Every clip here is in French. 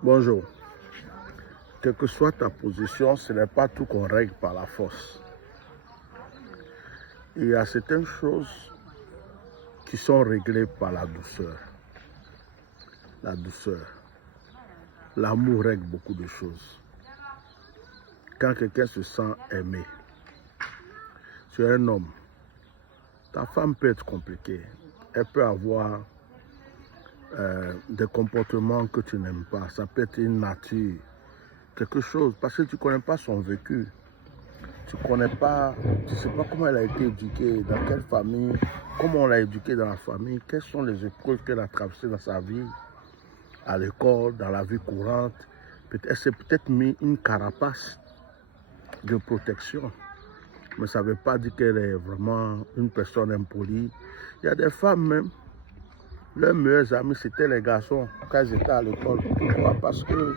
Bonjour. Quelle que soit ta position, ce n'est pas tout qu'on règle par la force. Il y a certaines choses qui sont réglées par la douceur. La douceur. L'amour règle beaucoup de choses. Quand quelqu'un se sent aimé, tu es un homme, ta femme peut être compliquée. Elle peut avoir des comportements que tu n'aimes pas. Ça peut être une nature, quelque chose, parce que tu ne connais pas son vécu. Tu ne sais pas comment elle a été éduquée, dans quelle famille, comment on l'a éduquée dans la famille, quelles sont les épreuves qu'elle a traversées dans sa vie, à l'école, dans la vie courante. Elle s'est peut-être mis une carapace de protection, mais ça ne veut pas dire qu'elle est vraiment une personne impolie. Il y a des femmes même, leurs meilleurs amis c'était les garçons quand elles étaient à l'école. Pourquoi? Parce qu'elles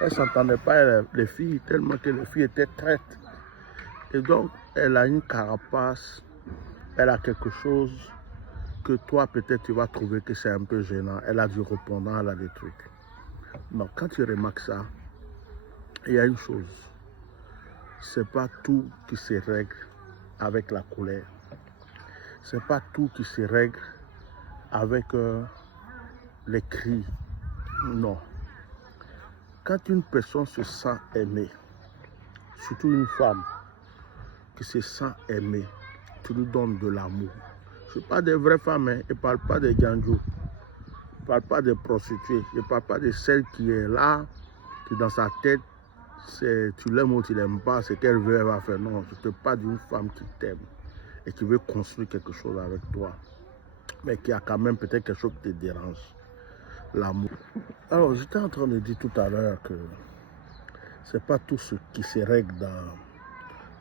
ne s'entendaient pas, les filles, tellement que les filles étaient traites. Et donc, elle a une carapace, elle a quelque chose que toi, peut-être, tu vas trouver que c'est un peu gênant. Elle a du répondant, elle a des trucs. Donc, quand tu remarques ça, il y a une chose. C'est pas tout qui se règle avec la colère. C'est pas tout qui se règle avec les cris. Non. Quand une personne se sent aimée, surtout une femme qui se sent aimée, tu lui donnes de l'amour. Je ne parle pas des vraies femmes, hein. Je ne parle pas des ganjous. Je ne parle pas des prostituées. Je ne parle pas de celle qui est là, qui dans sa tête, tu l'aimes ou tu ne l'aimes pas, ce qu'elle veut, elle va faire. Non, je te parle d'une femme qui t'aime et qui veut construire quelque chose avec toi, mais qui a quand même peut-être quelque chose qui te dérange. L'amour. Alors, j'étais en train de dire tout à l'heure que ce n'est pas tout ce qui se règle dans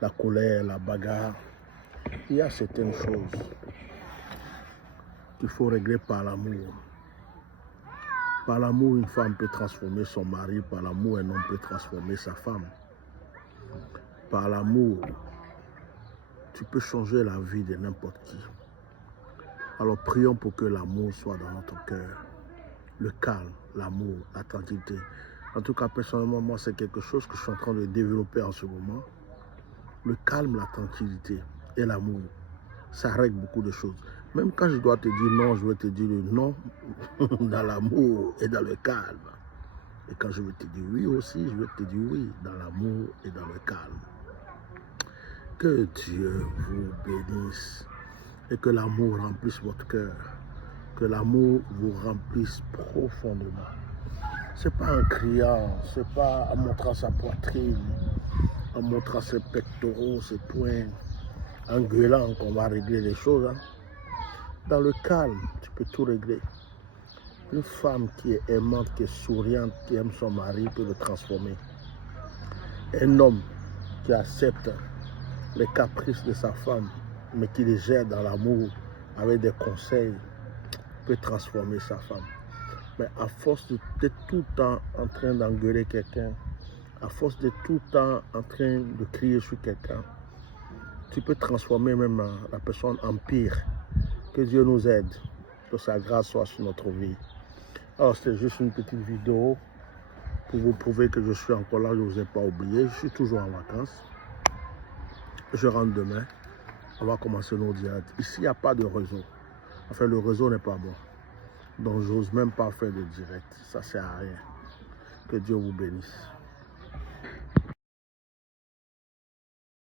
la colère, la bagarre. Il y a certaines choses qu'il faut régler par l'amour. Par l'amour, une femme peut transformer son mari. Par l'amour, un homme peut transformer sa femme. Par l'amour, tu peux changer la vie de n'importe qui. Alors prions pour que l'amour soit dans notre cœur. Le calme, l'amour, la tranquillité. En tout cas, personnellement, moi, c'est quelque chose que je suis en train de développer en ce moment. Le calme, la tranquillité et l'amour, ça règle beaucoup de choses. Même quand je dois te dire non, je vais te dire le non dans l'amour et dans le calme. Et quand je vais te dire oui aussi, je vais te dire oui dans l'amour et dans le calme. Que Dieu vous bénisse et que l'amour remplisse votre cœur. Que l'amour vous remplisse profondément. Ce n'est pas en criant, ce n'est pas en montrant sa poitrine, en montrant ses pectoraux, ses poings, en gueulant qu'on va régler les choses. Hein. Dans le calme, tu peux tout régler. Une femme qui est aimante, qui est souriante, qui aime son mari, peut le transformer. Un homme qui accepte les caprices de sa femme, mais qui les gère dans l'amour, avec des conseils, peut transformer sa femme. Mais à force d'être tout le temps en train d'engueuler quelqu'un, à force d'être tout le temps en train de crier sur quelqu'un, tu peux transformer même la personne en pire. Que Dieu nous aide, que sa grâce soit sur notre vie. Alors c'était juste une petite vidéo pour vous prouver que je suis encore là, je ne vous ai pas oublié, je suis toujours en vacances. Je rentre demain, on va commencer nos directs. Ici, il n'y a pas de réseau. Enfin, le réseau n'est pas bon. Donc, j'ose même pas faire de direct. Ça ne sert à rien. Que Dieu vous bénisse.